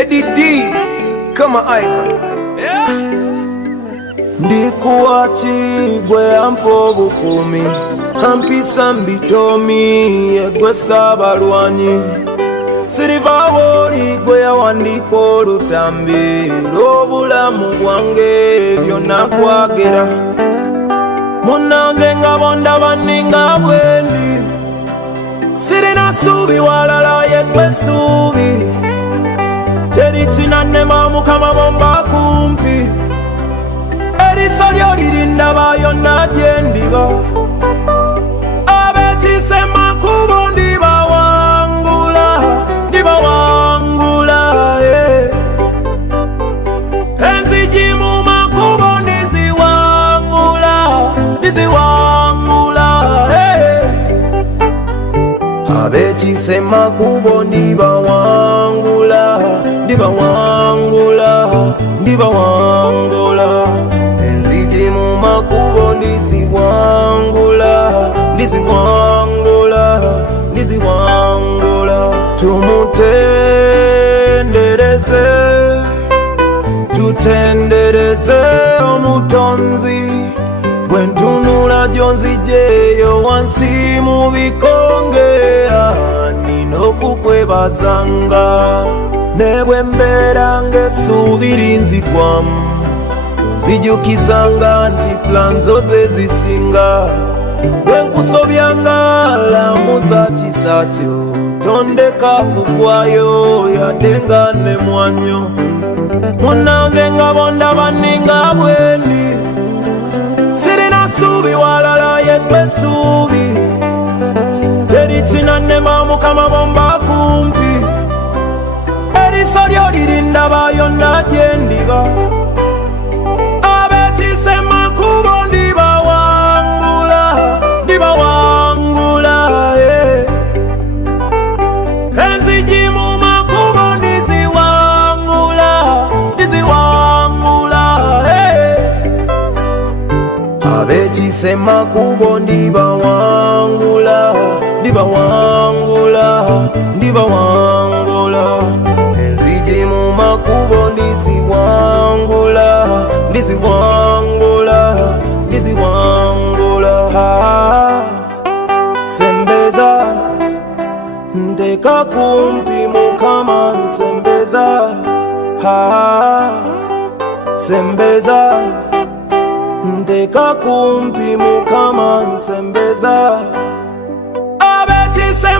Eddie D kama icon. Ndikuwachi gwe ampo bukumi ampisa mbitomi yegwe sabalwanyi Sirivawoli gwe yawandika olutambi lw'obulamu bwange byonna kwagera munnange nga bondaba ninga bwendi sirina ssuubi walala yegwe ssuubi teri kinannema mukama bomba kumpi eriiso lyo lirindaba yonna gye ndiba ab'ekise makubo ndibawangula enzigi mu makubo ndiziwangula ab'ekise makubo ndibawangula enzigi mu makubo ndiziwangula tutendereze omutonzi bwentunula gyonzijeyo wansi mu bikonge nina okukwebazanga ne bwembeera ng'essuubi linzigwamu nzijukizanga nti planzo ze zisinga bwenkusobyanga lamuza kisa kyo tondeka kugwayo yadde nga ne mwanyo munnange nga bondaba ninga bwendi sirina ssuubi walala yegwe ssuubi teri kinannema mukama bomba kumpi eriiso lyo lirindaba yonna gye ndiba ab'ekise makubo ndibawangula enzigi mu makubo ndiziwangula ab'ekise makubo ndibawangula enzigi mu makubo ndiziwangula sembeza nteka kumpi mukama sembeza nteka kumpi mukama ab'ekise